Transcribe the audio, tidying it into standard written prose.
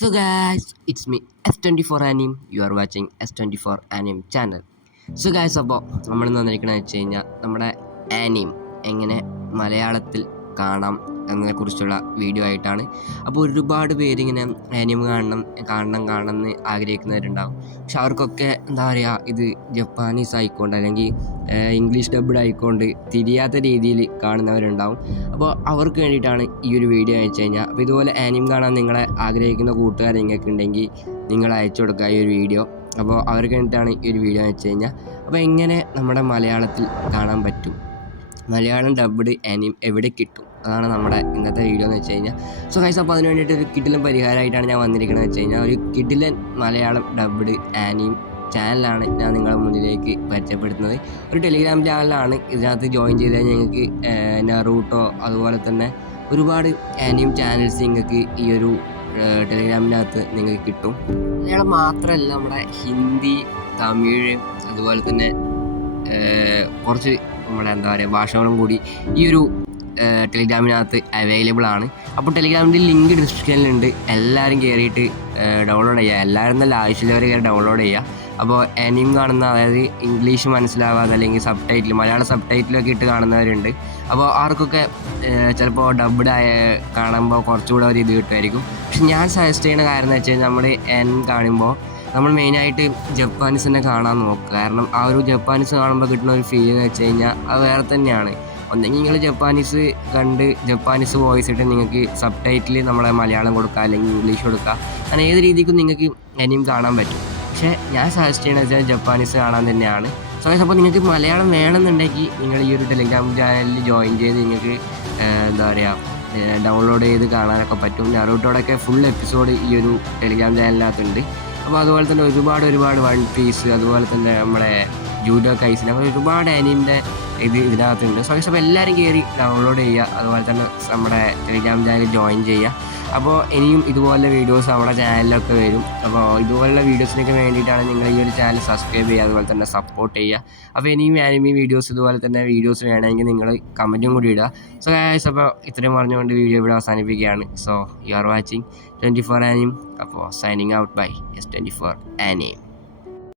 So guys, it's me S24 Anim. You are watching S24 Anim channel. So guys, അപ്പോൾ നമ്മൾ വന്നിരിക്കണമെന്ന് വെച്ച് കഴിഞ്ഞാൽ നമ്മുടെ ആനിം എങ്ങനെ മലയാളത്തിൽ കാണാം എന്നതിനെക്കുറിച്ചുള്ള വീഡിയോ ആയിട്ടാണ്. അപ്പോൾ ഒരുപാട് പേരിങ്ങനെ ആനിം കാണണമെന്ന് ആഗ്രഹിക്കുന്നവരുണ്ടാവും. പക്ഷെ അവർക്കൊക്കെ എന്താ പറയുക, ഇത് ജപ്പാനീസ് ആയിക്കൊണ്ട് അല്ലെങ്കിൽ ഇംഗ്ലീഷ് ഡബ്ഡ് ആയിക്കൊണ്ട് തിരിയാത്ത രീതിയിൽ കാണുന്നവരുണ്ടാവും. അപ്പോൾ അവർക്ക് വേണ്ടിയിട്ടാണ് ഈ ഒരു വീഡിയോ അയച്ചു കഴിഞ്ഞാൽ. അപ്പോൾ ഇതുപോലെ ആനിം കാണാൻ നിങ്ങളെ ആഗ്രഹിക്കുന്ന കൂട്ടുകാർ നിങ്ങൾക്ക് ഉണ്ടെങ്കിൽ നിങ്ങൾ അയച്ചു കൊടുക്കുക ഈ ഒരു വീഡിയോ. അപ്പോൾ അവർക്ക് വേണ്ടിയിട്ടാണ് ഈ ഒരു വീഡിയോ അയച്ചു കഴിഞ്ഞാൽ. അപ്പോൾ എങ്ങനെ നമ്മുടെ മലയാളത്തിൽ കാണാൻ പറ്റും, മലയാളം ഡബ്ഡ് ആനിം എവിടെ കിട്ടും, അതാണ് നമ്മുടെ ഇന്നത്തെ വീഡിയോ എന്ന് വെച്ച് കഴിഞ്ഞാൽ. സോ ഗൈസ്, അപ്പോൾ അതിന് വേണ്ടിയിട്ട് ഒരു കിടിലൻ പരിഹാരമായിട്ടാണ് ഞാൻ വന്നിരിക്കുന്നത് വെച്ച് കഴിഞ്ഞാൽ. ഒരു കിടിലൻ മലയാളം ഡബ്ഡ് ആനിം ചാനലാണ് ഞാൻ നിങ്ങളുടെ മുന്നിലേക്ക് പരിചയപ്പെടുത്തുന്നത്. ഒരു ടെലിഗ്രാം ചാനലാണ്. ഇതിനകത്ത് ജോയിൻ ചെയ്താൽ ഞങ്ങൾക്ക് നറൂട്ടോ അതുപോലെ തന്നെ ഒരുപാട് ആനിം ചാനൽസ് നിങ്ങൾക്ക് ഈ ഒരു ടെലിഗ്രാമിനകത്ത് നിങ്ങൾക്ക് കിട്ടും. മലയാളം മാത്രമല്ല, നമ്മുടെ ഹിന്ദി, തമിഴ് അതുപോലെ തന്നെ കുറച്ച് നമ്മുടെ എന്താ പറയുക ഭാഷകളും കൂടി ഈ ഒരു ടെലിഗ്രാമിനകത്ത് അവൈലബിൾ ആണ്. അപ്പോൾ ടെലിഗ്രാമിൻ്റെ ലിങ്ക് ഡിസ്ക്രിപ്ഷനിലുണ്ട്. എല്ലാവരും കയറിയിട്ട് ഡൗൺലോഡ് ചെയ്യുക. എല്ലാവരും നല്ല ആവശ്യമുള്ളവർ കയറി ഡൗൺലോഡ് ചെയ്യുക. അപ്പോൾ ആനിം കാണുന്ന, അതായത് ഇംഗ്ലീഷ് മനസ്സിലാവാതെ അല്ലെങ്കിൽ സബ് ടൈറ്റിൽ, മലയാളം സബ് ടൈറ്റിലൊക്കെ ഇട്ട് കാണുന്നവരുണ്ട്. അപ്പോൾ ആർക്കൊക്കെ ചിലപ്പോൾ ഡബ്ഡ് കാണുമ്പോൾ കുറച്ചുകൂടെ ഒരു ഇത് കിട്ടുമായിരിക്കും. പക്ഷെ ഞാൻ സജസ്റ്റ് ചെയ്യുന്ന കാര്യം എന്ന് വെച്ച് കഴിഞ്ഞാൽ, നമ്മൾ ആനിം കാണുമ്പോൾ നമ്മൾ മെയിനായിട്ട് ജപ്പാനീസ് തന്നെ കാണാൻ നോക്കുക. കാരണം ആ ഒരു ജപ്പാനീസ് കാണുമ്പോൾ കിട്ടുന്ന ഒരു ഫീൽ എന്ന് വെച്ച് കഴിഞ്ഞാൽ അത് വേറെ തന്നെയാണ്. ഒന്നെങ്കിൽ നിങ്ങൾ ജപ്പാനീസ് കണ്ട് ജപ്പാനീസ് വോയിസ് ഇട്ട് നിങ്ങൾക്ക് സബ് ടൈറ്റിൽ നമ്മളെ മലയാളം കൊടുക്കുക അല്ലെങ്കിൽ ഇംഗ്ലീഷ് കൊടുക്കുക. അങ്ങനെ ഏത് രീതിക്കും നിങ്ങൾക്ക് ആനിം കാണാൻ പറ്റും. പക്ഷേ ഞാൻ സജസ്റ്റ് ചെയ്യണമെന്ന് വെച്ചാൽ ജപ്പാനീസ് കാണാൻ തന്നെയാണ്. സോ അപ്പോൾ നിങ്ങൾക്ക് മലയാളം വേണമെന്നുണ്ടെങ്കിൽ നിങ്ങൾ ഈ ഒരു ടെലിഗ്രാം ചാനലിൽ ജോയിൻ ചെയ്ത് നിങ്ങൾക്ക് എന്താ പറയുക ഡൗൺലോഡ് ചെയ്ത് കാണാനൊക്കെ പറ്റും. നറൂട്ടോടൊക്കെ ഫുൾ എപ്പിസോഡ് ഈ ഒരു ടെലിഗ്രാം ചാനലിനകത്തുണ്ട്. അപ്പോൾ അതുപോലെ തന്നെ ഒരുപാട് വൺ പീസ്, അതുപോലെ തന്നെ നമ്മുടെ ജൂഡോ കൈസിന്, അങ്ങനെ ഒരുപാട് ആനിമിൻ്റെ ഇതിനകത്തുണ്ട്. സോ അപ്പോൾ എല്ലാവരും കയറി ഡൗൺലോഡ് ചെയ്യുക. അതുപോലെ തന്നെ നമ്മുടെ ടെലിഗ്രാം ചാനലിൽ ജോയിൻ ചെയ്യുക. അപ്പോൾ ഇനിയും ഇതുപോലെ വീഡിയോസ് നമ്മുടെ ചാനലിലൊക്കെ വരും. അപ്പോൾ ഇതുപോലുള്ള വീഡിയോസിനൊക്കെ വേണ്ടിയിട്ടാണ് നിങ്ങൾ ഈ ഒരു ചാനൽ സബ്സ്ക്രൈബ് ചെയ്യുക, അതുപോലെ തന്നെ സപ്പോർട്ട് ചെയ്യുക. അപ്പോൾ ഇനിയും ആനിമി വീഡിയോസ് ഇതുപോലെ തന്നെ വീഡിയോസ് വേണമെങ്കിൽ നിങ്ങൾ കമൻറ്റും കൂടി ഇടുക. സോ ഗൈസ്, അപ്പോൾ ഇത്രയും പറഞ്ഞുകൊണ്ട് വീഡിയോ ഇവിടെ അവസാനിപ്പിക്കുകയാണ്. So you are watching 24 anime. അപ്പോൾ signing out by S24 anime.